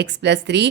x+3,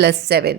+7.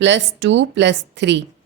+2 +3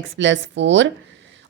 x+4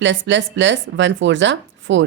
+++1 4 4.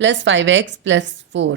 +5x +4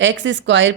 x²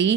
t,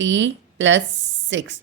t + 6.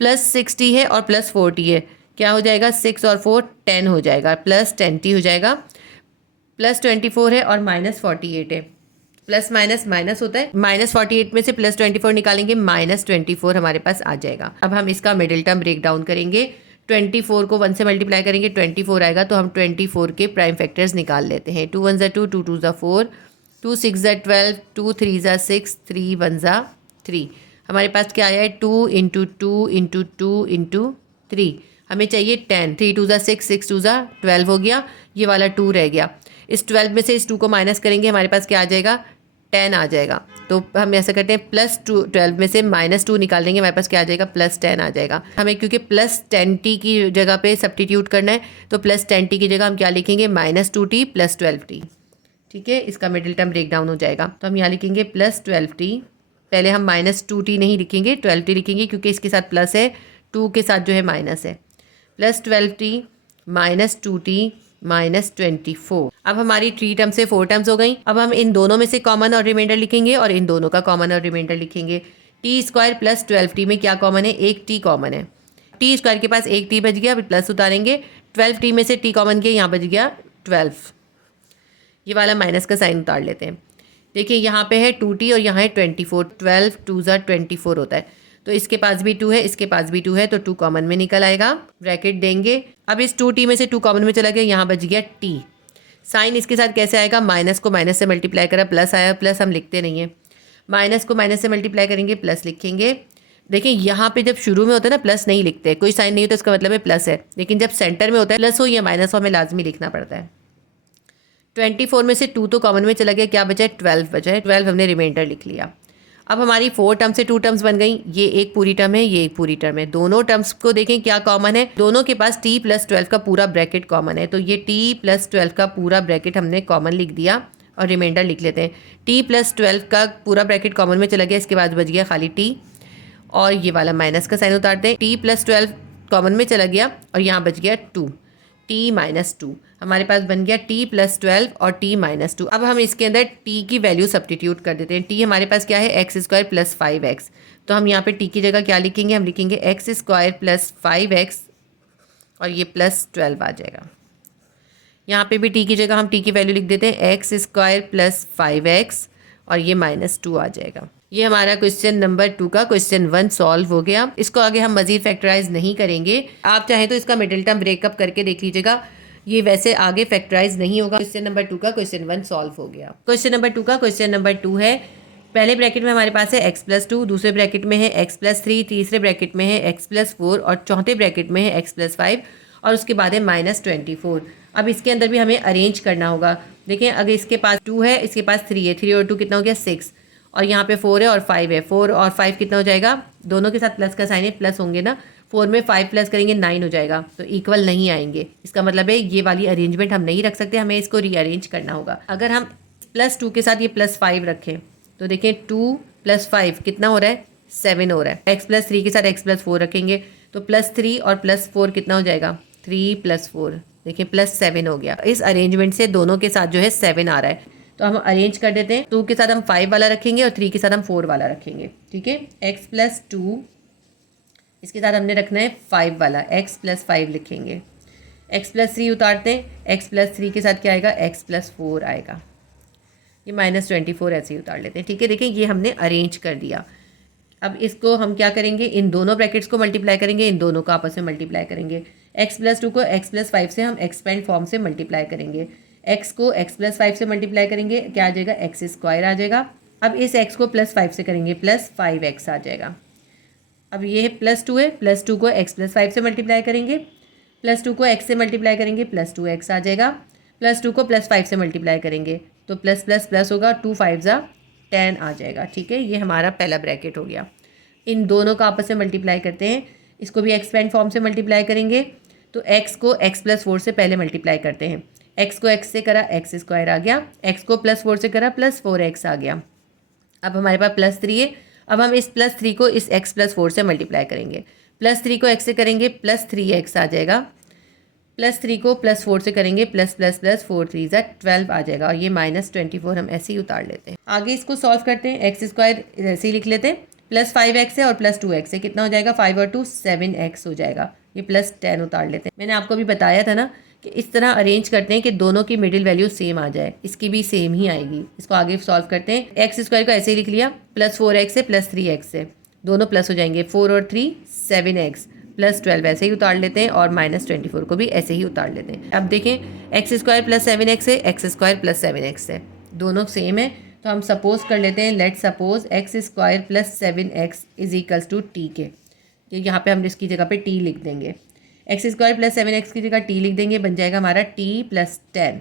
+60 है और +40 है, क्या हो जाएगा 6 और 4 10 हो जाएगा, +10t हो जाएगा। +24 है और -48 है, प्लस माइनस माइनस होता है, -48 में से +24 निकालेंगे, -24 हमारे पास आ जाएगा। अब हम इसका मिडिल टर्म ब्रेक डाउन करेंगे। 24 को 1 से मल्टीप्लाई करेंगे, 24 आएगा, तो हम 24 के प्राइम फैक्टर्स निकाल लेते हैं। 2 1 2, 2 2 4, 2 6 12, 2 3 6, 3 1 3। हमारे पास क्या आया है 2 × 2 × 2 × 3। हमें चाहिए 10, 3 2 6, 6 2 12 हो गया, ये वाला 2 रह गया। इस 12 में से इस 2 को माइनस करेंगे, हमारे पास क्या आ जाएगा 10 आ जाएगा। तो हम ऐसा करते हैं +12 में से -2 निकाल देंगे, हमारे पास क्या आ जाएगा +10 आ जाएगा। हमें क्योंकि +10t की जगह पे सब्स्टिट्यूट करना है, तो +10t की जगह हम क्या लिखेंगे -2t + 12t। ठीक है, इसका मिडिल टर्म ब्रेक डाउन हो जाएगा। तो हम यहाँ लिखेंगे +12t, पहले हम -2t नहीं लिखेंगे, 12t लिखेंगे क्योंकि इसके साथ प्लस है, 2 के साथ जो है माइनस है। +12t -2t -24। अब हमारी 3 टर्म से 4 टर्म्स हो गई। अब हम इन दोनों में से कॉमन और रिमाइंडर लिखेंगे और इन दोनों का कॉमन और रिमाइंडर लिखेंगे। t² + 12t में क्या कॉमन है, एक t कॉमन है। t² के पास एक t बच गया, अब प्लस उतारेंगे, 12t में से t कॉमन किया, यहाँ बच गया 12। ये वाला माइनस का साइन उतार लेते हैं। देखिए यहाँ पे है 2t और यहाँ है 24, 12 2 24 होता है, तो इसके पास भी 2 है, इसके पास भी 2 है, तो 2 कॉमन में निकल आएगा, ब्रैकेट देंगे। अब इस 2t में से 2 कॉमन में चला गया, यहाँ बच गया t। साइन इसके साथ कैसे आएगा, माइनस को माइनस से मल्टीप्लाई करा, प्लस आया, प्लस हम लिखते नहीं है, माइनस को माइनस से मल्टीप्लाई करेंगे, प्लस लिखेंगे। देखिए यहाँ पे जब शुरू में होता है ना प्लस नहीं लिखते, कोई साइन नहीं होता, इसका मतलब है प्लस है, लेकिन जब सेंटर में होता है प्लस हो या माइनस हो, हमें लाजमी लिखना पड़ता है। 24 में से 2 तो कॉमन में चला गया, क्या बचा है 12 बचा है, 12 हमने रिमाइंडर लिख लिया। अब हमारी 4 टर्म से 2 टर्म्स बन गई, ये एक पूरी टर्म है, ये एक पूरी टर्म है। दोनों टर्म्स को देखें क्या कॉमन है, दोनों के पास t + 12 का पूरा ब्रैकेट कॉमन है, तो ये t + 12 का पूरा ब्रैकेट हमने कॉमन लिख दिया और रिमाइंडर लिख लेते हैं। t + 12 का पूरा ब्रैकेट कॉमन में चला गया, इसके बाद बच गया खाली t, और ये वाला माइनस का साइन उतारते हैं। t + 12 कॉमन में चला गया और यहाँ बच गया 2, t - 2। हमारे पास बन गया t + 12 और t - 2। अब हम इसके अंदर t की वैल्यू सब्स्टिट्यूट कर देते हैं। t हमारे पास क्या है x² + 5x, तो हम यहाँ पे t की जगह क्या लिखेंगे, हम लिखेंगे x² + 5x और ये +12 आ जाएगा। यहाँ पे भी t की जगह हम t की वैल्यू लिख देते हैं x² + 5x और ये -2 आ जाएगा। ये हमारा क्वेश्चन नंबर 2 का क्वेश्चन 1 सॉल्व हो गया। इसको आगे हम मजीद फैक्टराइज नहीं करेंगे, आप चाहें तो इसका मिडिल टर्म ब्रेकअप करके देख लीजिएगा, ये वैसे आगे फैक्टराइज नहीं होगा। क्वेश्चन नंबर 2 का क्वेश्चन 1 सॉल्व हो गया। क्वेश्चन नंबर 2 का क्वेश्चन नंबर 2 है, पहले ब्रैकेट में हमारे पास है x + 2, दूसरे ब्रैकेट में है x + 3, तीसरे ब्रैकेट में है x + 4 और चौथे ब्रैकेट में है x + 5 और उसके बाद है -24। अब इसके अंदर भी हमें अरेंज करना होगा। देखें अगर इसके पास 2 है, इसके पास 3 है, 3 और 2 कितना हो गया 6, और यहाँ पे 4 है और 5 है, 4 और 5 कितना हो जाएगा, दोनों के साथ प्लस का साइन है, प्लस होंगे ना, 4 में 5 प्लस करेंगे 9 हो जाएगा, तो इक्वल नहीं आएंगे। इसका मतलब है ये वाली अरेंजमेंट हम नहीं रख सकते, हमें इसको रीअरेंज करना होगा। अगर हम +2 के साथ ये +5 रखें तो देखें 2 + 5 कितना हो रहा है 7 हो रहा है। x + 3 के साथ x + 4 रखेंगे तो +3 और +4 कितना हो जाएगा 3 + 4, देखिए +7 हो गया। इस अरेंजमेंट से दोनों के साथ जो है 7 आ रहा है, तो हम अरेंज कर देते हैं। 2 के साथ हम 5 वाला रखेंगे और 3 के साथ हम 4 वाला रखेंगे। ठीक है, x + 2 इसके साथ हमने रखना है 5 वाला, x + 5 लिखेंगे। x + 3 उतारते हैं, x + 3 के साथ क्या आएगा x + 4 आएगा, ये -24 ऐसे ही उतार लेते हैं। ठीक है, देखिए ये हमने अरेंज कर दिया। अब इसको हम क्या करेंगे, इन दोनों ब्रैकेट्स को मल्टीप्लाई करेंगे, इन दोनों को आपस में मल्टीप्लाई करेंगे। x + 2 को x + 5 से हम एक्सपेंड फॉर्म से मल्टीप्लाई करेंगे, x को x + 5 से मल्टीप्लाई करेंगे, क्या आ जाएगा x² आ जाएगा। अब इस x को +5 से करेंगे, +5x आ जाएगा। अब ये है +2 है, +2 को x + 5 से मल्टीप्लाई करेंगे, +2 को x से मल्टीप्लाई करेंगे, +2x आ जाएगा। +2 को +5 से मल्टीप्लाई करेंगे तो +++ होगा, 2 5 = 10 आ जाएगा। ठीक है, ये हमारा पहला ब्रैकेट हो गया। इन दोनों का आपस में मल्टीप्लाई करते हैं, इसको भी एक्सपेंड फॉर्म से मल्टीप्लाई करेंगे, तो x को x + 4 से पहले मल्टीप्लाई करते हैं। x को x से करा x² आ गया, x को +4 से करा +4x आ गया। अब हमारे पास +3 है, अब हम इस +3 को इस x + 4 से मल्टीप्लाई करेंगे, +3 को x से करेंगे +3x आ जाएगा, +3 को +4 से करेंगे +++4 3 = 12 आ जाएगा, और ये -24 हम ऐसे ही उतार लेते हैं। आगे इसको सॉल्व करते हैं, x² ऐसे ही लिख लेते हैं, प्लस 5x है और प्लस 2x है, कितना हो जाएगा 5 और 2 7x हो जाएगा। ये प्लस 10 उतार लेते हैं। मैंने आपको अभी बताया था ना कि इस तरह अरेंज करते हैं कि दोनों की मिडिल वैल्यू सेम आ जाए, इसकी भी सेम ही आएगी। इसको आगे सॉल्व करते हैं। एक्स स्क्वायर को ऐसे ही लिख लिया, प्लस 4x है प्लस 3x है, दोनों प्लस हो जाएंगे, 4 और 3 7x, प्लस 12 ऐसे ही उतार लेते हैं और माइनस 24 को भी ऐसे ही उतार लेते हैं। अब देखें एक्स स्क्वायर प्लस 7x है, एक्स स्क्वायर प्लस 7x है, दोनों सेम है, तो हम सपोज कर लेते हैं, let suppose X square plus 7x is equals to T K. यहाँ पे हम इसकी जगह पे टी लिख देंगे, एक्स स्क्वायर प्लस 7x की जगह टी लिख देंगे, बन जाएगा हमारा टी प्लस 10।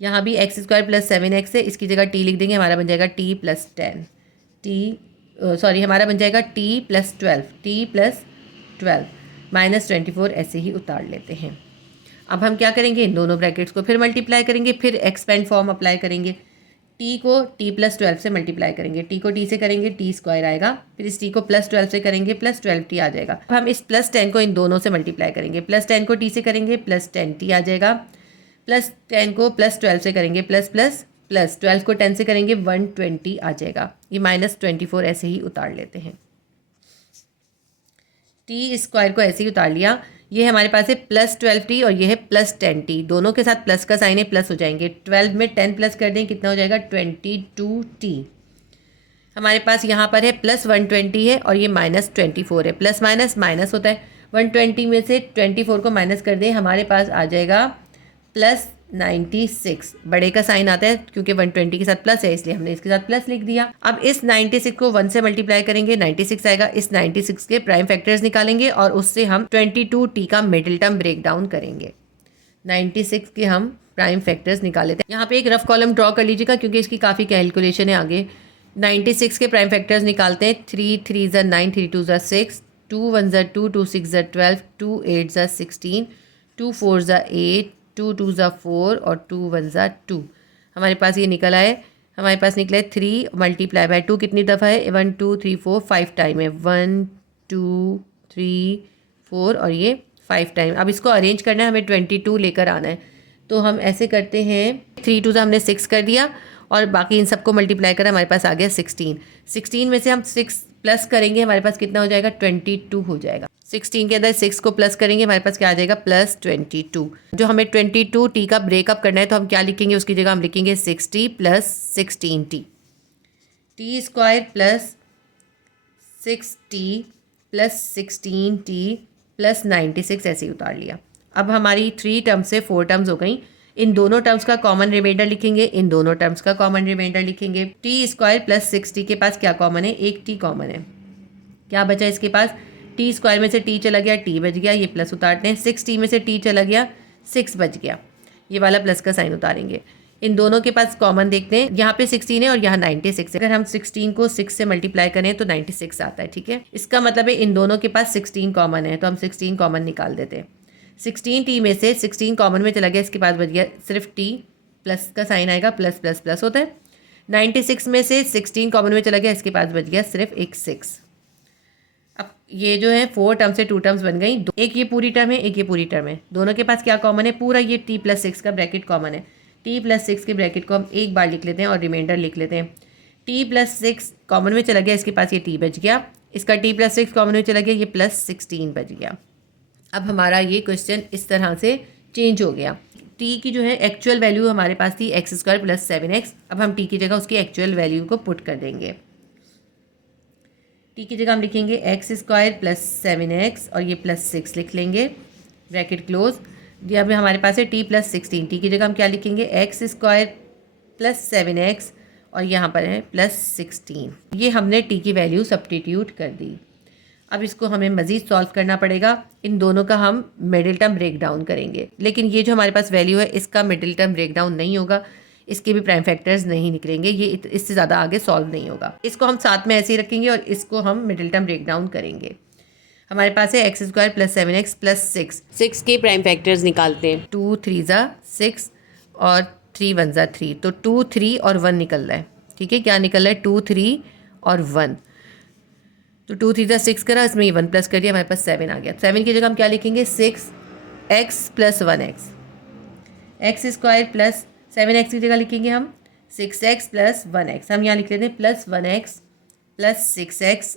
यहाँ भी एक्स स्क्वायर प्लस 7x है, इसकी जगह टी लिख देंगे, हमारा बन जाएगा टी प्लस 10, हमारा बन जाएगा T plus 12, T plus 12 minus 24 ऐसे ही उतार लेते हैं। अब हम क्या करेंगे, इन दोनों ब्रैकेट्स को फिर मल्टीप्लाई करेंगे, फिर एक्सपेंड फॉर्म अप्लाई करेंगे। टी को टी प्लस 12 से मल्टीप्लाई करेंगे, टी को टी से करेंगे टी स्क्वायर आएगा, फिर इस टी को प्लस 12 से करेंगे प्लस 12 टी आ जाएगा। अब हम इस प्लस 10 को इन दोनों से मल्टीप्लाई करेंगे, प्लस 10 को टी से करेंगे प्लस 10 टी आ जाएगा, प्लस 10 को प्लस 12 से करेंगे प्लस प्लस प्लस 12 को 10 से करेंगे 120 आ जाएगा। ये माइनस 24 ऐसे ही उतार लेते हैं। टी स्क्वायर को ऐसे ही उतार लिया, ये हमारे पास है प्लस 12t और ये है प्लस 10t, दोनों के साथ प्लस का साइन है, प्लस हो जाएंगे। 12 में 10 प्लस कर दें, कितना हो जाएगा 22t। हमारे पास यहाँ पर है प्लस 120 है और ये माइनस 24 है, प्लस माइनस माइनस होता है, 120 में से 24 को माइनस कर दें, हमारे पास आ जाएगा प्लस 96। बड़े का साइन आता है क्योंकि 120 के साथ प्लस है, इसलिए हमने इसके साथ प्लस लिख दिया। अब इस 96 को 1 से मल्टीप्लाई करेंगे, 96 आएगा। इस 96 के प्राइम फैक्टर्स निकालेंगे और उससे हम 22t का मिडिल टर्म ब्रेक डाउन करेंगे। 96 के हम प्राइम फैक्टर्स निकाले थे। यहाँ पे एक रफ कॉलम ड्रॉ कर लीजिएगा क्योंकि इसकी काफ़ी कैलकुलेशन है आगे। 96 के प्राइम फैक्टर्स निकालते हैं, 3 3 ज़ा 9, 3 2 ज़ा 6, 2 1 ज़ा 2, 2 6 ज़ा 12, 2 8 ज़ा 16, 2 4 ज़ा 8, 2 2 ज़ा 4 और 2 1 ज़ा 2। हमारे पास ये निकल आए, हमारे पास निकला है 3 मल्टीप्लाई बाय 2 कितनी दफ़ा है, 1 2 3 4 5 टाइम है, 1 2 3 4 और ये 5 टाइम। अब इसको अरेंज करना है, हमें 22 लेकर आना है, तो हम ऐसे करते हैं, 3 2 हमने 6 कर दिया और बाकी इन सबको मल्टीप्लाई करा, हमारे पास आ गया 16। 16 में से हम 6 प्लस करेंगे, हमारे पास कितना हो जाएगा 22 हो जाएगा। 16 के अंदर 6 को प्लस करेंगे, हमारे पास क्या आ जाएगा प्लस 22। जो हमें 22t का ब्रेकअप करना है तो हम क्या लिखेंगे, उसकी जगह हम लिखेंगे 6t plus 16t, T square plus 6t plus 16t plus 96 ऐसे ही उतार लिया। अब हमारी 3 टर्म्स से 4 टर्म्स हो गई। इन दोनों टर्म्स का कॉमन रिमाइंडर लिखेंगे, इन दोनों टर्म्स का कॉमन रिमाइंडर लिखेंगे। टी स्क्वायर प्लस 6t के पास क्या कॉमन है, एक t कॉमन है, क्या बचा इसके पास, टी स्क्वायर में से टी चला गया, टी बच गया, ये प्लस उतारते हैं, 6t में से टी चला गया, 6 बच गया, ये वाला प्लस का साइन उतारेंगे। इन दोनों के पास कॉमन देखते हैं, यहाँ पे 16 है और यहाँ 96 है। अगर हम 16 को 6 से मल्टीप्लाई करें तो 96 आता है, ठीक है। इसका मतलब है इन दोनों के पास 16 कॉमन है, तो हम 16 कॉमन निकाल देते हैं। 16t में से 16 कॉमन में चला गया, इसके पास बच गया सिर्फ t, प्लस का साइन आएगा, प्लस प्लस प्लस होता है। 96 में से 16 कॉमन में चला गया, इसके पास बच गया सिर्फ एक 6। अब ये जो है 4 टर्म से 2 टर्म्स बन गई, एक ये पूरी टर्म है, एक ये पूरी टर्म है, दोनों के पास क्या कॉमन है, पूरा ये t प्लस 6 का ब्रैकेट कॉमन है। t प्लस 6 के ब्रैकेट को हम एक बार लिख लेते हैं और रिमाइंडर लिख लेते हैं। t प्लस 6 कॉमन में चला गया, इसके पास ये t बच गया, इसका t प्लस 6 कॉमन में चला गया, ये प्लस 16 बच गया। अब हमारा ये क्वेश्चन इस तरह से चेंज हो गया। t की जो है एक्चुअल वैल्यू हमारे पास थी एक्स स्क्वायर प्लस 7x, अब हम t की जगह उसकी एक्चुअल वैल्यू को पुट कर देंगे। t की जगह हम लिखेंगे एक्स स्क्वायर प्लस 7x और ये प्लस 6 लिख लेंगे, ब्रैकेट क्लोज। अब हमारे पास है t प्लस 16, t की जगह हम क्या लिखेंगे एक्स स्क्वायर प्लस 7x और यहाँ पर है प्लस 16। ये हमने t की वैल्यू सब्स्टिट्यूट कर दी। अब इसको हमें मज़ीद सॉल्व करना पड़ेगा, इन दोनों का हम मिडिल टर्म ब्रेक डाउन करेंगे, लेकिन ये जो हमारे पास वैल्यू है इसका मिडिल टर्म ब्रेक डाउन नहीं होगा, इसके भी प्राइम फैक्टर्स नहीं निकलेंगे, ये इससे ज़्यादा आगे सॉल्व नहीं होगा। इसको हम साथ में ऐसे ही रखेंगे और इसको हम मिडिल टर्म ब्रेक डाउन करेंगे। हमारे पास है x square plus 7x plus 6 के प्राइम फैक्टर्स निकालते हैं, 2 3 ज़ा 6 और 3 1 ज़ा 3, तो 2 3 और 1 निकल रहा है, ठीक है। क्या निकल रहा है 2 3 और 1, तो 2 3 ज़ा 6 करा, इसमें ये 1 प्लस कर दिया, हमारे पास 7 आ गया। 7 की जगह हम क्या लिखेंगे 6x plus 1x, x square plus 7x की जगह लिखेंगे हम 6x प्लस 1x, हम यहाँ लिख लेते हैं plus 1x +6x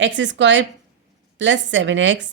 x² +7x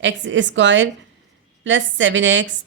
x² + 7x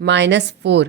-4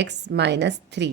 x-3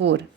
4.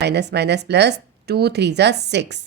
+- 2 3 6.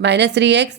-3x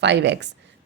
5x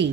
t.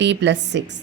t+6.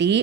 t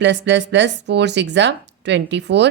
+++4 6 24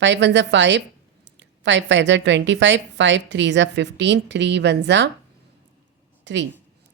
5 1 5, 5 5 25, 5 3 15, 3 1 3.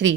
3.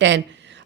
10.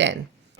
10.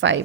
5,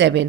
7,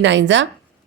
9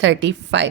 35,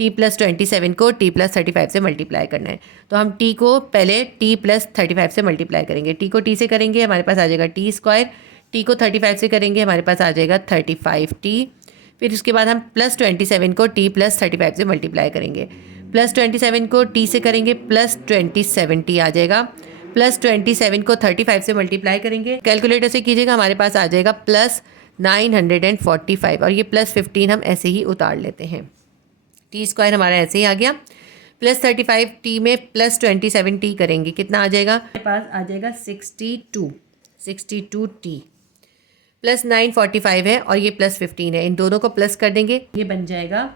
t+27 को t+35 से मल्टीप्लाई करना है। तो हम t को पहले t+35 से मल्टीप्लाई करेंगे। t को t से करेंगे हमारे पास आ जाएगा t², t को 35 से करेंगे हमारे पास आ जाएगा 35t। फिर उसके बाद हम +27 को t+35 से मल्टीप्लाई करेंगे। +27 को t से करेंगे +27t आ जाएगा। +27 को 35 से मल्टीप्लाई करेंगे, कैलकुलेटर से कीजिएगा, हमारे पास आ जाएगा +945 और ये +15 हम ऐसे ही उतार लेते हैं। t² हमारा ऐसे ही आ गया। +35t में +27t करेंगे, कितना आ जाएगा, हमारे पास आ जाएगा 62t। +945 है और ये +15 है, इन दोनों को प्लस कर देंगे, ये बन जाएगा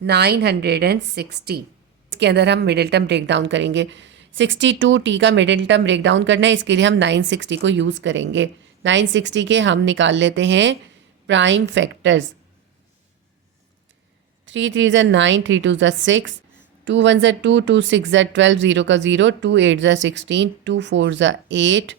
960। इसके अंदर हम मिडिल टर्म ब्रेक डाउन करेंगे। 62t का मिडिल टर्म ब्रेक डाउन करना है, इसके लिए हम 960 को यूज़ करेंगे। 960 के हम निकाल लेते हैं प्राइम फैक्टर्स। 3 3 ज़ा 9, 3 2 ज़ा 6, 2 1 ज़ा 2, 2 6 ज़ा 12, 0 का 0, 2 8 ज़ा 16, 2 4 ज़ा 8,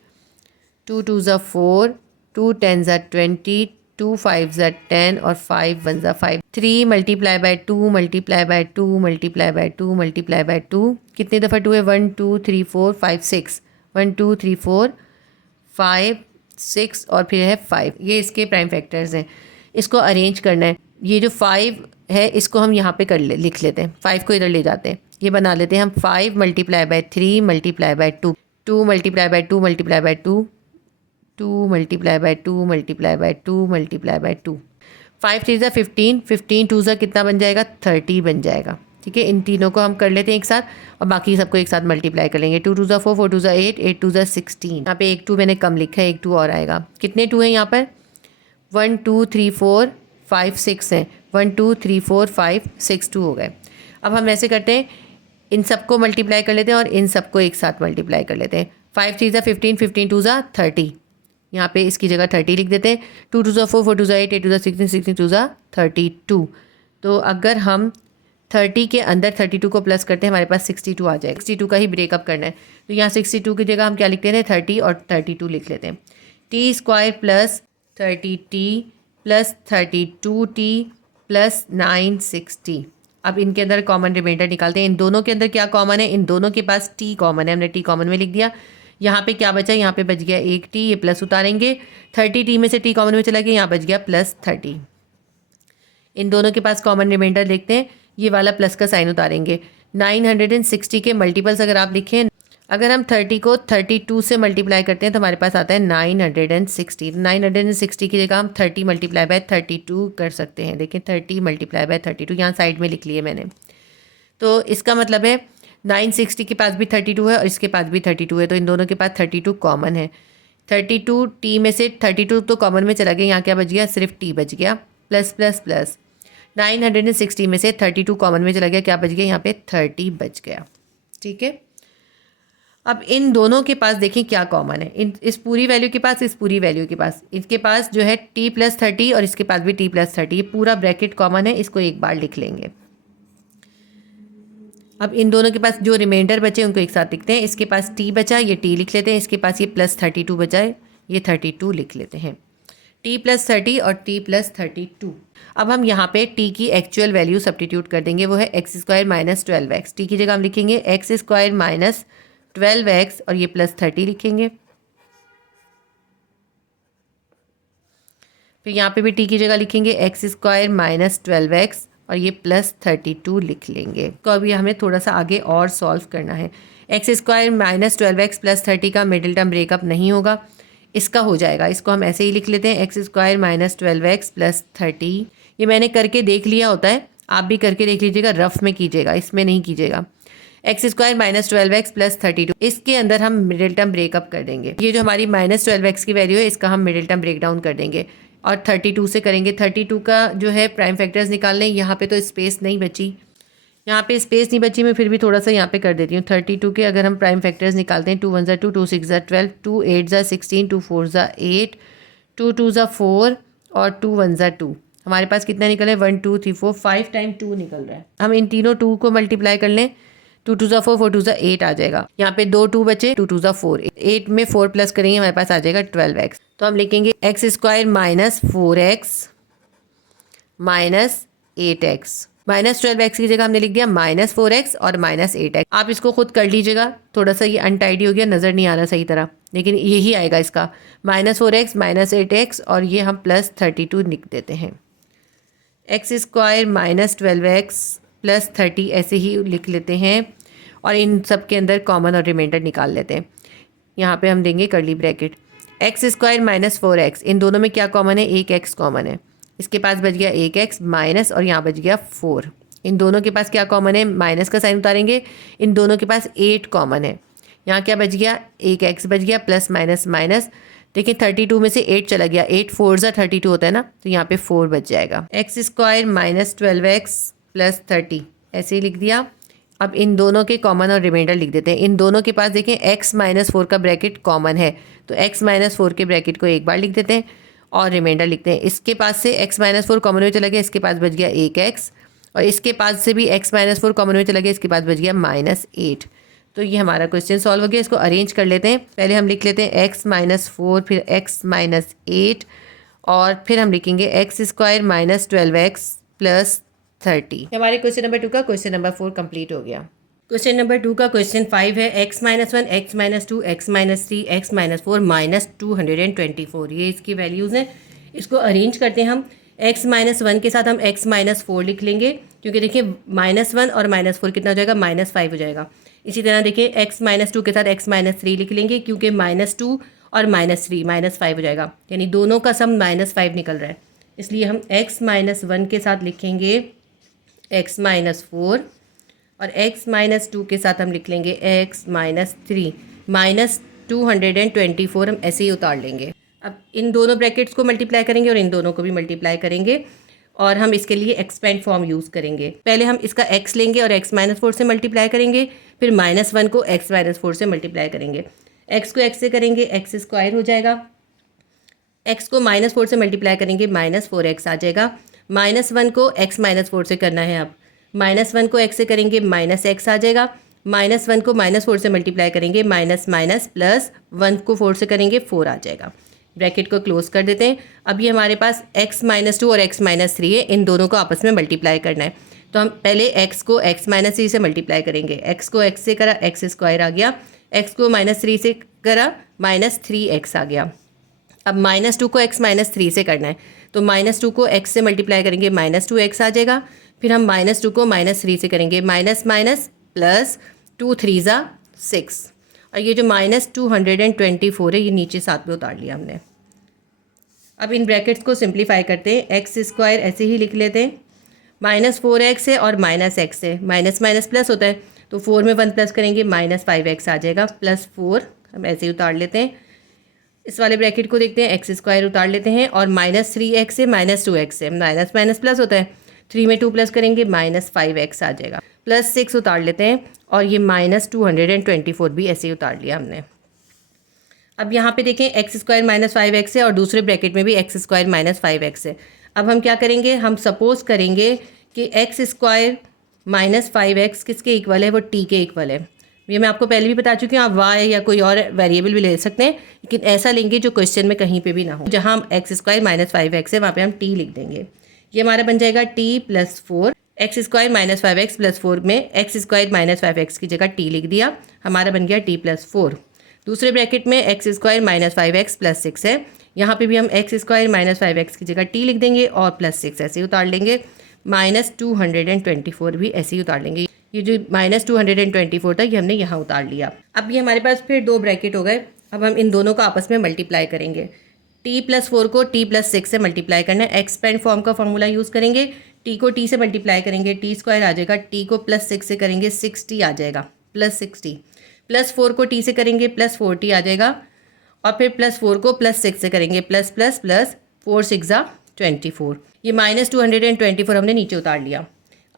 2 2 ज़ा 4, 2 10 ज़ा 20, 2 5 ज़ा 10 और 5 1 ज़ा 5। 3 multiply by 2 multiply by 2 multiply by 2 multiply by 2, कितनी दफ़ा 2 है, 1 2 3 4 5 6, 1 2 3 4 5 6 और फिर है 5। ये इसके प्राइम फैक्टर्स हैं, इसको अरेंज करना है। ये जो 5 है इसको हम यहाँ पे लिख लेते हैं, 5 को इधर ले जाते हैं, ये बना लेते हैं हम 5 multiply by 3 multiply by 2, 2 multiply by 2 multiply by 2, 2 multiply by 2 multiply by 2 multiply by 2, 5 3 ज़ा 15, 15 2 ज़ा कितना बन जाएगा, 30 बन जाएगा। ठीक है, इन तीनों को हम कर लेते हैं एक साथ और बाकी सबको एक साथ मल्टीप्लाई कर लेंगे। 2 2 ज़ा 4, 4 2 ज़ा 8, 8 2 ज़ा 16। यहाँ पे एक 2 मैंने कम लिखा है, एक 2 और आएगा। कितने 2 हैं यहाँ पर, 1 2 3 4 5 6 हैं, 1 2 3 4 5 6 2 हो गए। अब हम ऐसे करते हैं, इन सबको मल्टीप्लाई कर लेते हैं और इन सबको एक साथ मल्टीप्लाई कर लेते हैं। 5 3 ज़ा 15, 15 2 ज़ा 30, यहाँ पे इसकी जगह 30 लिख देते हैं। 2 2 ज़ा 4, 4 2 ज़ा 8, 8 2 ज़ा 16, 16 2 ज़ा 32। तो अगर हम 30 के अंदर 32 को प्लस करते हैं हमारे पास 62 आ जाएगा। 62 का ही ब्रेकअप करना है, तो यहाँ 62 की जगह हम क्या लिखते हैं, 30 और 32 लिख लेते हैं। t² plus 30t plus 32t plus 960। अब इनके अंदर कॉमन रिमाइंडर निकालते हैं। इन दोनों के अंदर क्या कॉमन है, इन दोनों के पास t कॉमन है, हमने t कॉमन में लिख दिया। यहाँ पे क्या बचा, यहाँ पे बच गया एक t, ये प्लस उतारेंगे, 30t में से t कॉमन में चला गया, यहाँ बच गया +30। इन दोनों के पास कॉमन रिमाइंडर देखते हैं, ये वाला प्लस का साइन उतारेंगे। 960 के मल्टीपल्स अगर आप लिखें, अगर हम 30 को 32 से मल्टीप्लाई करते हैं तो हमारे पास आता है 960। 960 की जगह हम 30 मल्टीप्लाई बाय 32 कर सकते हैं। देखिए 30 मल्टीप्लाई बाय 32 यहाँ साइड में लिख लिए मैंने। तो इसका मतलब है 960 के पास भी 32 है और इसके पास भी 32 है, तो इन दोनों के पास 32 कॉमन है। 32t में से 32 तो कॉमन में चला गया, यहाँ क्या बच गया, सिर्फ t बच गया, प्लस प्लस प्लस। 960 में से 32 कॉमन में चला गया, क्या बच गया, यहाँ पे 30 बच गया। ठीक है, अब इन दोनों के पास देखें क्या कॉमन है, इस पूरी वैल्यू के पास, इस पूरी वैल्यू के पास, इसके पास जो है t प्लस 30 और इसके पास भी t प्लस 30, ये पूरा ब्रैकेट कॉमन है, इसको एक बार लिख लेंगे। अब इन दोनों के पास जो रिमाइंडर बचे उनको एक साथ लिखते हैं। इसके पास t बचा, ये t लिख लेते हैं, इसके पास ये प्लस 32 बचा है, ये 32 लिख लेते हैं। t प्लस 30 और t प्लस 32। अब हम यहाँ पे t की एक्चुअल वैल्यू सब्स्टिट्यूट कर देंगे, वो है x² माइनस 12x। t की जगह हम लिखेंगे x² माइनस 12x और ये प्लस 30 लिखेंगे। फिर यहाँ पे भी t की जगह लिखेंगे x² माइनस 12x और ये प्लस 32 लिख लेंगे। तो अभी हमें थोड़ा सा आगे और सॉल्व करना है। x² माइनस 12x प्लस 30 का मिडिल टर्म ब्रेकअप नहीं होगा, इसका हो जाएगा, इसको हम ऐसे ही लिख लेते हैं x² माइनस 12x प्लस 30। ये मैंने करके देख लिया होता है, आप भी करके देख लीजिएगा, रफ में कीजिएगा, इसमें नहीं कीजिएगा। x² माइनस 12x प्लस 32, इसके अंदर हम मिडिल टर्म ब्रेकअप कर देंगे। ये जो हमारी माइनस 12x की वैल्यू है, इसका हम मिडिल टर्म ब्रेक डाउन कर देंगे और 32 से करेंगे। 32 का जो है प्राइम फैक्टर्स निकाल लें। यहाँ पे तो स्पेस नहीं बची, यहाँ पे स्पेस नहीं बची, मैं फिर भी थोड़ा सा यहाँ पे कर देती हूँ। 32 के अगर हम प्राइम फैक्टर्स निकालते हैं, 2 1 ज़ा 2, 2 6 ज़ा 12, 2 8 ज़ा 16, 2 4 ज़ा 8, 2 2 ज़ा 4 और 2 1 ज़ा 2। हमारे पास कितना निकल है, 1 2 3 4 5 टाइम 2 निकल रहा है। हम इन तीनों 2 को मल्टीप्लाई कर लें, 2 2 ज़ा 4, 4 2 ज़ा 8 आ जाएगा। यहाँ पे 2 2 बचे, 2 2 ज़ा 4, 8 में 4 प्लस करेंगे हमारे पास आ जाएगा 12x। तो हम लिखेंगे x² minus 4x minus 8x। -12x की जगह हमने लिख दिया -4x और -8x। आप इसको खुद कर लीजिएगा, थोड़ा सा ये अनटाइडी हो गया, नज़र नहीं आ रहा सही तरह, लेकिन यही आएगा इसका -4x -8x और ये हम +32 लिख देते हैं। x² -12x +30 ऐसे ही लिख लेते हैं और इन सब के अंदर कॉमन और रिमाइंडर निकाल लेते हैं। यहाँ पे हम देंगे कर्ली ब्रैकेट। x² -4x, इन दोनों में क्या कॉमन है? एक x कॉमन है, इसके पास बच गया एक x माइनस और यहाँ बच गया 4। इन दोनों के पास क्या कॉमन है? माइनस का साइन उतारेंगे, इन दोनों के पास 8 कॉमन है, यहाँ क्या बच गया? एक x बच गया, प्लस माइनस माइनस, देखिए 32 में से 8 चला गया, 8 4 ज़ा 32 होता है ना, तो यहाँ पे 4 बच जाएगा। x² -12x +30 ऐसे ही लिख दिया। अब इन दोनों के कॉमन और रिमाइंडर लिख देते हैं। इन दोनों के पास देखें x -4 का ब्रैकेट कॉमन है, तो x -4 के ब्रैकेट को एक बार लिख देते हैं और रिमाइंडर लिखते हैं। इसके पास से x -4 कॉमन में चला गया, इसके पास बच गया एक x, और इसके पास से भी x -4 कॉमन में चला गया, इसके पास बच गया -8। तो ये हमारा क्वेश्चन सॉल्व हो गया। इसको अरेंज कर लेते हैं। पहले हम लिख लेते हैं x -4, फिर x -8 और फिर हम लिखेंगे x² -12x +30। हमारे क्वेश्चन नंबर 2 का क्वेश्चन नंबर 4 कंप्लीट हो गया। क्वेश्चन नंबर 2 का क्वेश्चन 5 है x -1 x -2 x -3 x -4 -224, ये इसकी वैल्यूज़ हैं। इसको अरेंज करते हैं हम। x -1 के साथ हम x -4 लिख लेंगे, क्योंकि देखिए -1 और -4 कितना हो जाएगा? -5 हो जाएगा। इसी तरह देखिए x -2 के साथ x -3 लिख लेंगे, क्योंकि -2 और -3 -5 हो जाएगा, यानी दोनों का सम -5 निकल रहा है। इसलिए हम x -1 के साथ लिखेंगे x -4 और x -2 के साथ हम लिख लेंगे x -3 -224 हम ऐसे ही उतार लेंगे। अब इन दोनों ब्रैकेट्स को मल्टीप्लाई करेंगे और इन दोनों को भी मल्टीप्लाई करेंगे और हम इसके लिए एक्सपेंड फॉर्म यूज़ करेंगे। पहले हम इसका x लेंगे और x -4 से मल्टीप्लाई करेंगे, फिर -1 को x -4 से मल्टीप्लाई करेंगे। x को x से करेंगे x² हो जाएगा, x को -4 से मल्टीप्लाई करेंगे -4x आ जाएगा। -1 को x -4 से करना है, अब -1 को x से करेंगे -x आ जाएगा। -1 को -4 से मल्टीप्लाई करेंगे प्लस 1 को 4 से करेंगे 4 आ जाएगा। ब्रैकेट को क्लोज कर देते हैं। अब ये हमारे पास x -2 और x -3 है, इन दोनों को आपस में मल्टीप्लाई करना है। तो हम पहले x को x -3 से मल्टीप्लाई करेंगे। x को x से करा x² आ गया, x को -3 से करा -3x आ गया। अब -2 को x -3 से करना है, तो -2 को x से मल्टीप्लाई करेंगे -2x आ जाएगा। फिर हम -2 को -3 से करेंगे प्लस 2 3 ज़ा 6, और ये जो -224 है ये नीचे साथ में उतार लिया हमने। अब इन ब्रैकेट्स को सिंप्लीफाई करते हैं। x² ऐसे ही लिख लेते हैं, -4x है और -x है, माइनस माइनस प्लस होता है, तो 4 में 1 प्लस करेंगे -5x आ जाएगा, +4 हम ऐसे ही उतार लेते हैं। इस वाले ब्रैकेट को देखते हैं, x² उतार लेते हैं और -3x है -2x है, माइनस माइनस प्लस होता है, 3 में 2 प्लस करेंगे -5x आ जाएगा, +6 उतार लेते हैं और ये -224 भी ऐसे ही उतार लिया हमने। अब यहाँ पे देखें x² -5x है और दूसरे ब्रैकेट में भी x² -5x है। अब हम क्या करेंगे, हम सपोज करेंगे कि x² -5x किसके इक्वल है? वो t के इक्वल है। ये मैं आपको पहले भी बता चुकी हूँ, आप y या कोई और वेरिएबल भी ले सकते हैं, लेकिन ऐसा लेंगे जो क्वेश्चन में कहीं पे भी ना हो। जहाँ हम x² -5x है वहाँ पे हम t लिख देंगे। ये हमारा बन जाएगा t + 4, x² -5x + 4 में x² -5x की जगह t लिख दिया, हमारा बन गया t + 4। दूसरे ब्रैकेट में x² -5x + 6 है, यहाँ पे भी हम x² -5x की जगह t लिख देंगे और +6 ऐसे ही उतार लेंगे, -224 भी ऐसे ही उतार लेंगे। ये जो -224 था ये हमने यहाँ उतार लिया। अब ये हमारे पास फिर 2 ब्रैकेट हो गए। अब हम इन दोनों को आपस में मल्टीप्लाई करेंगे। t + 4 को t + 6 से मल्टीप्लाई करना है, एक्सपेंड फॉर्म का फॉर्मूला यूज़ करेंगे। t को t से मल्टीप्लाई करेंगे, t² आ जाएगा, t को +6 से करेंगे 60 आ जाएगा, +60, +4 को t से करेंगे +40 आ जाएगा, और फिर +4 को +6 से करेंगे +++, 4 6 ज़ा 24। ये -224 हमने नीचे उतार लिया।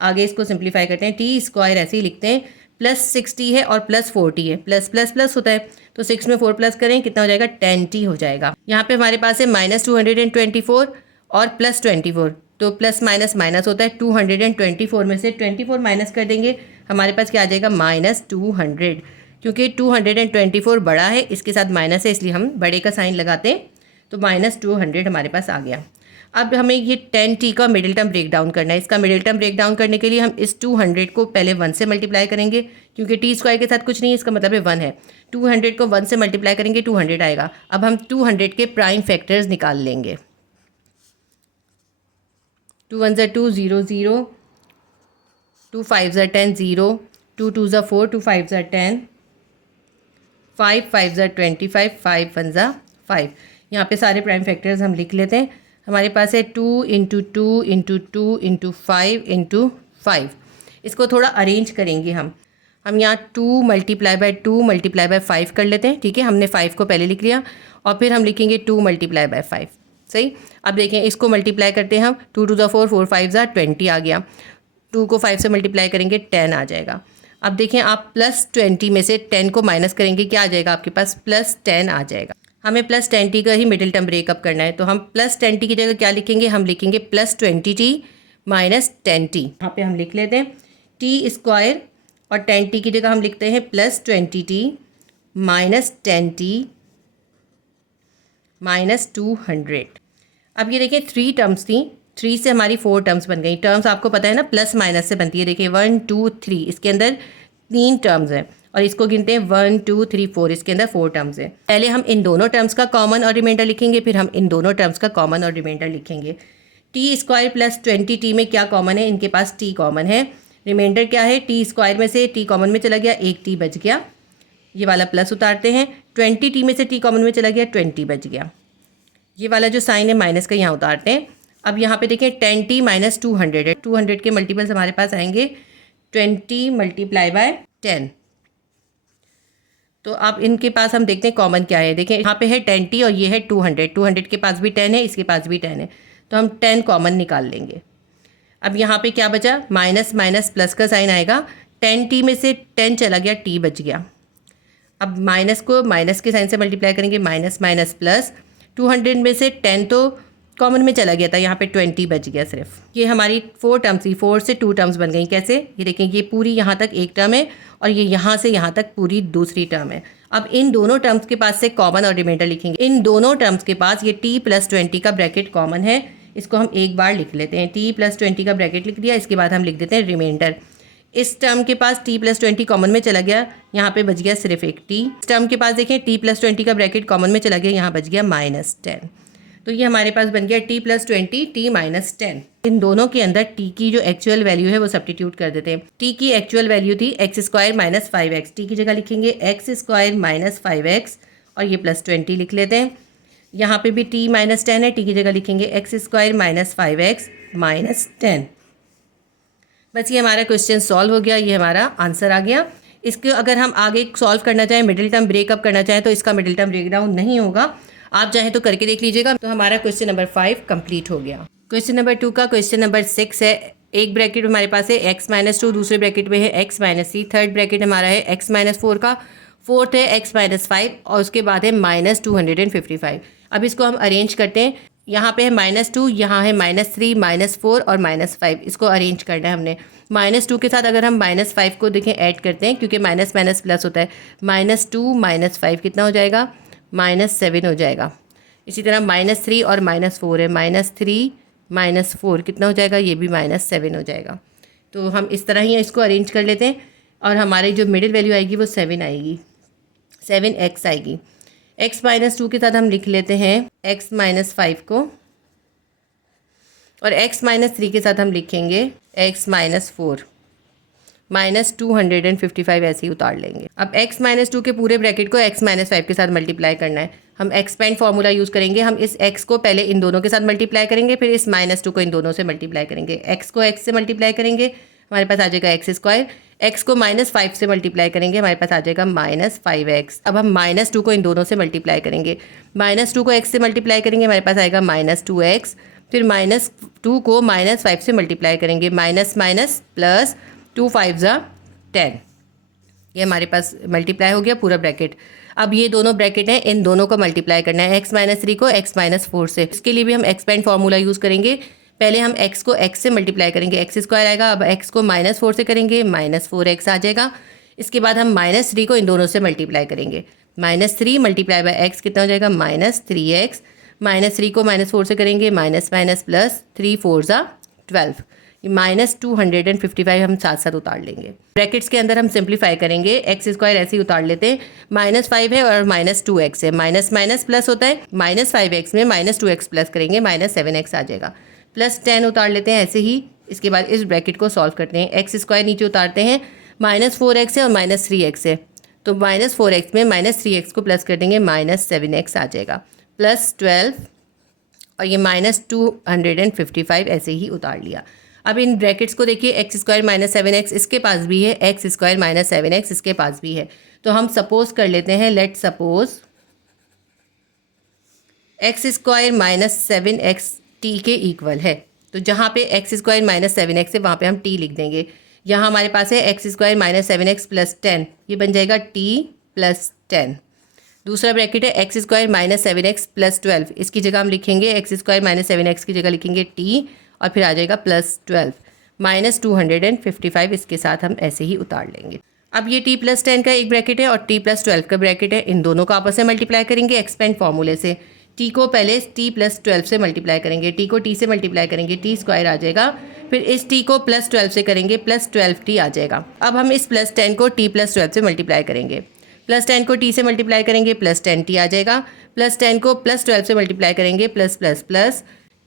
आगे इसको सिंप्लीफाई करते हैं, t² ऐसे ही लिखते हैं, +60 है और +40 है, प्लस होता है, तो 6 में 4 प्लस करें कितना हो जाएगा, 10t हो जाएगा। यहाँ पे हमारे पास है -224 और +24, तो प्लस माइनस माइनस होता है, 224 में से 24 माइनस कर देंगे, हमारे पास क्या आ जाएगा, -200, क्योंकि 224 बड़ा है, इसके साथ माइनस है, इसलिए हम बड़े का साइन लगाते हैं, तो -200 हमारे पास आ गया। अब हमें ये 10t का मिडिल टर्म ब्रेक डाउन करना है। इसका मिडिल टर्म ब्रेक डाउन करने के लिए हम इस 200 को पहले 1 से मल्टीप्लाई करेंगे, क्योंकि टी स्क्वायर के साथ कुछ नहीं है, इसका मतलब है 1 है। 200 को 1 से मल्टीप्लाई करेंगे 200 आएगा। अब हम 200 के प्राइम फैक्टर्स निकाल लेंगे। 2 1 2 0 0, 2 5 10 0, 2 2 4, 2 5 10, 5 5 25, 5 1 5। यहाँ पे सारे प्राइम फैक्टर्स हम लिख लेते हैं। हमारे पास है 2 × 2 × 2 × 5 × 5। इसको थोड़ा अरेंज करेंगे हम यहाँ 2 × 2 × 5 कर लेते हैं, ठीक है। हमने 5 को पहले लिख लिया और फिर हम लिखेंगे 2 × 5, सही। अब देखें इसको मल्टीप्लाई करते हैं हम। 2 2 4, 4 5 20 आ गया। 2 को 5 से मल्टीप्लाई करेंगे 10 आ जाएगा। अब देखें आप +20 में से 10 को माइनस करेंगे, क्या आ जाएगा आपके पास? +10 आ जाएगा। हमें +10t का ही मिडिल टर्म ब्रेकअप करना है, तो हम +10t की जगह क्या लिखेंगे? हम लिखेंगे +20t - 10t। यहाँ पे हम लिख लेते हैं t² और 10t की जगह हम लिखते हैं +20t - 10t - 200। अब ये देखिए 3 टर्म्स थी, 3 से हमारी 4 टर्म्स बन गई। टर्म्स आपको पता है ना, प्लस माइनस से बनती है। देखिए 1 2 3, इसके अंदर 3 टर्म्स हैं और इसको गिनते हैं 1 2 3 4, इसके अंदर 4 टर्म्स हैं। पहले हम इन दोनों टर्म्स का कॉमन और रिमाइंडर लिखेंगे, फिर हम इन दोनों टर्म्स का कॉमन और रिमाइंडर लिखेंगे। t² + 20t में क्या कॉमन है? इनके पास t कॉमन है। रिमाइंडर क्या है? t² में से t कॉमन में चला गया, 1 t बच गया, ये वाला प्लस उतारते हैं। 20t में से t कॉमन में चला गया, 20 बच गया। ये वाला जो साइन है माइनस का, यहाँ उतारते हैं। अब यहाँ पे देखें 10t - 200 है। 200 के मल्टीपल्स हमारे पास आएंगे 20 × 10। तो अब इनके पास हम देखते हैं कॉमन क्या है। देखें यहाँ पे है 10t और ये है 200। 200 के पास भी 10 है, इसके पास भी 10 है, तो हम 10 कॉमन निकाल लेंगे। अब यहाँ पे क्या बचा? माइनस माइनस प्लस का साइन आएगा। 10t में से 10 चला गया, t बच गया। अब माइनस को माइनस के साइन से मल्टीप्लाई करेंगे, माइनस माइनस प्लस। 200 में से 10 तो कॉमन में चला गया था, यहाँ पे 20 बच गया सिर्फ। ये हमारी 4 टर्म्स थी, 4 से 2 टर्म्स बन गई। कैसे? ये देखें, ये पूरी यहाँ तक एक टर्म है और ये यहाँ से यहाँ तक पूरी दूसरी टर्म है। अब इन दोनों टर्म्स के पास से कॉमन और रिमाइंडर लिखेंगे। इन दोनों टर्म्स के पास ये t + 20 का ब्रैकेट कॉमन है, इसको हम एक बार लिख लेते हैं। t + 20 का ब्रैकेट लिख दिया, इसके बाद हम लिख देते हैं रिमाइंडर। इस टर्म के पास t + 20 कॉमन में चला गया, यहाँ पे बच गया सिर्फ एक t। इस टर्म के पास देखें t + 20 का ब्रैकेट कॉमन में चला गया, यहाँ बच गया -10। तो ये हमारे पास बन गया t + 20 t - 10। इन दोनों के अंदर t की जो एक्चुअल वैल्यू है वो सब्स्टिट्यूट कर देते हैं। t की एक्चुअल वैल्यू थी x² - 5x। t की जगह लिखेंगे x² - 5x और ये +20 लिख लेते हैं। यहाँ पे भी t - 10 है, t की जगह लिखेंगे x² - 5x - 10। बस ये हमारा क्वेश्चन सॉल्व हो गया, ये हमारा आंसर आ गया। इसको अगर हम आगे सॉल्व करना चाहें, मिडिल टर्म ब्रेकअप करना चाहें, तो इसका मिडिल टर्म ब्रेक डाउन नहीं होगा। आप चाहें तो करके देख लीजिएगा। तो हमारा क्वेश्चन नंबर 5 कंप्लीट हो गया। क्वेश्चन नंबर 2 का क्वेश्चन नंबर 6 है। एक ब्रैकेट हमारे पास है x - 2, दूसरे ब्रैकेट में है x - 3, थर्ड ब्रैकेट हमारा है x - 4 का, फोर्थ है x - 5 और उसके बाद है -255। अब इसको हम अरेंज करते हैं। यहाँ पे है -2, यहाँ है -3, -4 और -5। इसको अरेंज करना है हमने। -2 के साथ अगर हम -5 को देखें ऐड करते हैं, क्योंकि माइनस माइनस प्लस होता है। -2 - 5 कितना हो जाएगा? -7 हो जाएगा। इसी तरह -3 और -4 है, -3 - 4 कितना हो जाएगा? ये भी -7 हो जाएगा। तो हम इस तरह ही इसको अरेंज कर लेते हैं और हमारी जो मिडिल वैल्यू आएगी वो 7 आएगी, 7x आएगी। x - 2 के साथ हम लिख लेते हैं x - 5 को और x - 3 के साथ हम लिखेंगे x - 4, -255 ऐसे ही उतार लेंगे। अब x - 2 के पूरे ब्रैकेट को x - 5 के साथ मल्टीप्लाई करना है। हम एक्सपेंड फार्मूला यूज़ करेंगे। हम इस x को पहले इन दोनों के साथ मल्टीप्लाई करेंगे, फिर इस -2 को इन दोनों से मल्टीप्लाई करेंगे। x को x से मल्टीप्लाई करेंगे, हमारे पास आ जाएगा x²। x को -5 से मल्टीप्लाई करेंगे, हमारे पास आ जाएगा -5x। अब हम -2 को इन दोनों से मल्टीप्लाई करेंगे। -2 को x से मल्टीप्लाई करेंगे, हमारे पास आएगा -2x। फिर -2 को -5 से मल्टीप्लाई करेंगे, माइनस माइनस प्लस, 2 5 10। ये हमारे पास मल्टीप्लाई हो गया पूरा ब्रैकेट। अब ये दोनों ब्रैकेट हैं, इन दोनों को मल्टीप्लाई करना है, x - 3 को x - 4 से। इसके लिए भी हम एक्सपेंड फार्मूला यूज़ करेंगे। पहले हम x को x से मल्टीप्लाई करेंगे, x² आएगा। अब x को -4 से करेंगे, -4x आ जाएगा। इसके बाद हम -3 को इन दोनों से मल्टीप्लाई करेंगे, -3 × x कितना हो जाएगा? -3x -3 को -4 से करेंगे, माइनस माइनस प्लस, 3 4 ज़ा 12, ये -255 हम साथ साथ उतार लेंगे। ब्रैकेट्स के अंदर हम सिंप्लीफाई करेंगे, एक्स स्क्वायर ऐसे ही उतार लेते हैं, -5 है और -2x है, माइनस माइनस प्लस होता है, -5x में -2x प्लस करेंगे, -7x आ जाएगा, +10 उतार लेते हैं ऐसे ही। इसके बाद इस ब्रैकेट को सॉल्व करते हैं, एक्स स्क्वायर नीचे उतारते हैं, -4x है और -3x है, तो -4x में -3x को प्लस कर देंगे, -7x आ जाएगा, +12 और ये -255 ऐसे ही उतार लिया। अब इन ब्रैकेट्स को देखिए, एक्स स्क्वायर -7x इसके पास भी है, एक्स स्क्वायर -7x इसके पास भी है, तो हम सपोज कर लेते हैं, let suppose X square -7x T के इक्वल है, तो जहाँ पे एक्स स्क्वायर -7x है वहाँ पे हम टी लिख देंगे। यहाँ हमारे पास है एक्स स्क्वायर -7x + 10, ये बन जाएगा t + 10। दूसरा ब्रैकेट है एक्स स्क्वायर -7x + 12, इसकी जगह हम लिखेंगे एक्स स्क्वायर -7x की जगह लिखेंगे t और फिर आ जाएगा +12, -255 इसके साथ हम ऐसे ही उतार लेंगे। अब ये t + 10 का एक ब्रैकेट है और t + 12 का ब्रैकेट है, इन दोनों को आपस में मल्टीप्लाई करेंगे एक्सपेंड फॉर्मूले से। t को पहले t + 12 से मल्टीप्लाई करेंगे, t को t से मल्टीप्लाई करेंगे, t स्क्वायर आ जाएगा, फिर इस t को +12 से करेंगे, +12t आ जाएगा। अब हम इस +10 को t + 12 से मल्टीप्लाई करेंगे, +10 को t से मल्टीप्लाई करेंगे, +10t आ जाएगा, +10 को +12 से मल्टीप्लाई करेंगे, +++ 10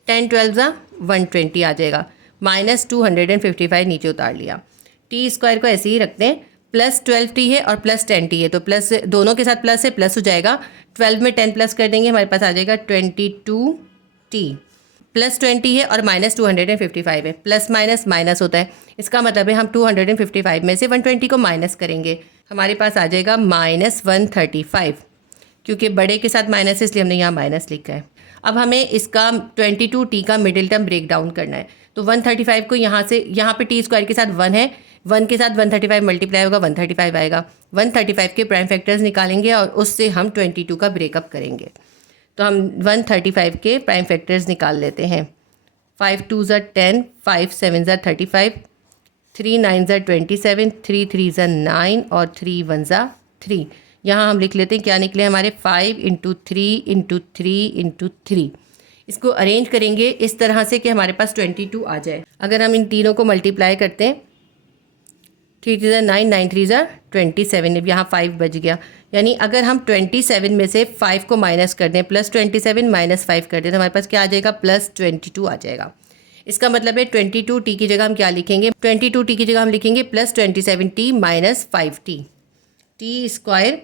12 ज़ा 120 आ जाएगा, -255 नीचे उतार लिया। टी स्क्वायर को ऐसे ही रखते हैं, +12t है और +10t है, तो प्लस दोनों के साथ प्लस है, प्लस हो जाएगा, 12 में 10 प्लस कर देंगे, हमारे पास आ जाएगा 22t, +20 है और -255 है, प्लस माइनस माइनस होता है, इसका मतलब है हम 255 में से 120 को माइनस करेंगे, हमारे पास आ जाएगा -135, क्योंकि बड़े के साथ माइनस है इसलिए हमने यहाँ माइनस लिखा है। अब हमें इसका 22t का मिडिल टर्म ब्रेक डाउन करना है, तो 135 को यहाँ से, यहाँ पे टी स्क्वायर के साथ 1 है, 1 के साथ 135 मल्टीप्लाई होगा, 135 आएगा, 135 के प्राइम फैक्टर्स निकालेंगे और उससे हम 22 का ब्रेकअप करेंगे। तो हम 135 के प्राइम फैक्टर्स निकाल लेते हैं, 5 2 ज़ा 10, 5 7 ज़ा 35, 3 9 ज़ा 27, 3 3 ज़ा 9 और 3 1 ज़ा 3। यहाँ हम लिख लेते हैं क्या निकले हमारे, 5 × 3 × 3 × 3। इसको अरेंज करेंगे इस तरह से कि हमारे पास 22 आ जाए। अगर हम इन तीनों को मल्टीप्लाई करते हैं, 3 3 ज़ा 9, 9 3 ज़ा 27, यहाँ 5 बच गया, यानी अगर हम 27 में से 5 को माइनस कर दें, +27 - 5 कर दें, तो हमारे पास क्या आ जाएगा, +22 आ जाएगा। इसका मतलब है 22t की जगह हम क्या लिखेंगे, 22t की जगह हम लिखेंगे +27t - 5t, T square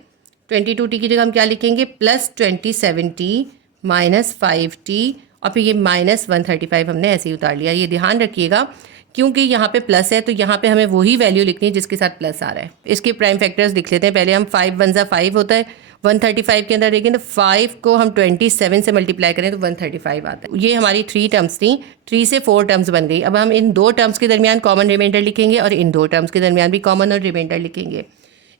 22t की जगह हम क्या लिखेंगे, +27t - 5t और फिर ये -135 हमने ऐसे ही उतार लिया। ये ध्यान रखिएगा क्योंकि यहाँ पे प्लस है तो यहाँ पे हमें वही वैल्यू लिखनी है जिसके साथ प्लस आ रहा है। इसके प्राइम फैक्टर्स लिख लेते हैं, पहले हम 5 1 ज़ा 5 होता है, 135 के अंदर देखें तो 5 को हम 27 से मल्टीप्लाई करें तो 135 आता है। ये हमारी 3 टर्म्स थी, 3 से 4 टर्म्स बन गई। अब हम इन 2 टर्म्स के दरमियान कॉमन रिमाइंडर लिखेंगे और इन 2 टर्म्स के दरमियान भी कॉमन और रिमाइंडर लिखेंगे।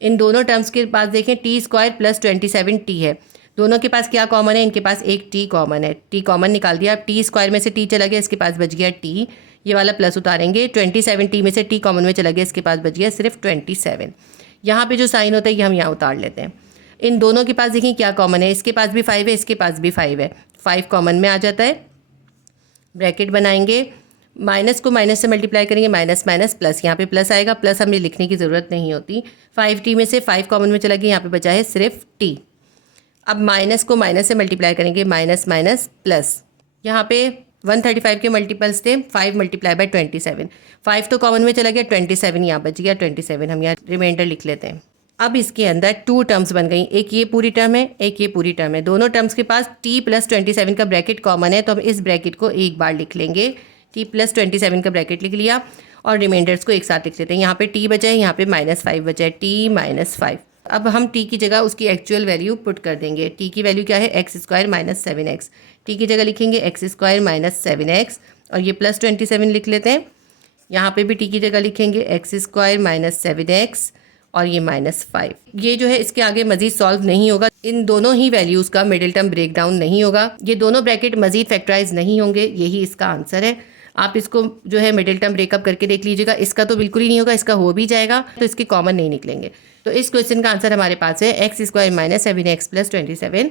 इन दोनों टर्म्स के पास देखें टी स्क्वायर +27t है, दोनों के पास क्या कॉमन है, इनके पास एक टी कॉमन है, टी कॉमन निकाल दिया। अब टी स्क्वायर में से टी चला गया, इसके पास बच गया टी, ये वाला प्लस उतारेंगे, 27t में से टी कॉमन में चला गया, इसके पास बच गया सिर्फ 27। यहाँ पे जो साइन होता है ये हम यहाँ उतार लेते हैं। इन दोनों के पास देखिए क्या कॉमन है, इसके पास भी 5 है, इसके पास भी 5 है, 5 कॉमन में आ जाता है। ब्रैकेट बनाएंगे, माइनस को माइनस से मल्टीप्लाई करेंगे, माइनस माइनस प्लस, यहाँ पे प्लस आएगा, प्लस हमें लिखने की ज़रूरत नहीं होती। 5t में से 5 कॉमन में चला गया, यहाँ पे बचा है सिर्फ t। अब माइनस को माइनस से मल्टीप्लाई करेंगे, माइनस माइनस प्लस, यहाँ पे 135 के मल्टीपल्स थे 5 × 27, 5 तो कॉमन में चला गया, 27 यहाँ बच गया, 27 हम यहाँ रिमाइंडर लिख लेते हैं। अब इसके अंदर 2 टर्म्स बन गई, एक ये पूरी टर्म है, एक ये पूरी टर्म है, दोनों टर्म्स के पास t + 27 का ब्रैकेट कॉमन है, तो हम इस ब्रैकेट को एक बार लिख लेंगे, t + 27 का ब्रैकेट लिख लिया और रिमाइंडर्स को एक साथ लिख लेते हैं। यहाँ पे t बचा है, यहाँ पे -5 बचा है, t - 5। अब हम t की जगह उसकी एक्चुअल वैल्यू पुट कर देंगे। t की वैल्यू क्या है, x² - 7x, t की जगह लिखेंगे x² - 7x और ये +27 लिख लेते हैं। यहाँ पे भी t की जगह लिखेंगे x² - 7x और ये -5। ये जो है इसके आगे मजीद सॉल्व नहीं होगा, इन दोनों ही वैल्यूज़ का मिडिल टर्म ब्रेक डाउन नहीं होगा, ये दोनों ब्रैकेट मजीद फैक्टराइज नहीं होंगे, यही इसका आंसर है। आप इसको जो है मिडिल टर्म ब्रेकअप करके देख लीजिएगा, इसका तो बिल्कुल ही नहीं होगा, इसका हो भी जाएगा तो इसके कॉमन नहीं निकलेंगे। तो इस क्वेश्चन का आंसर हमारे पास है x² - 7x + 27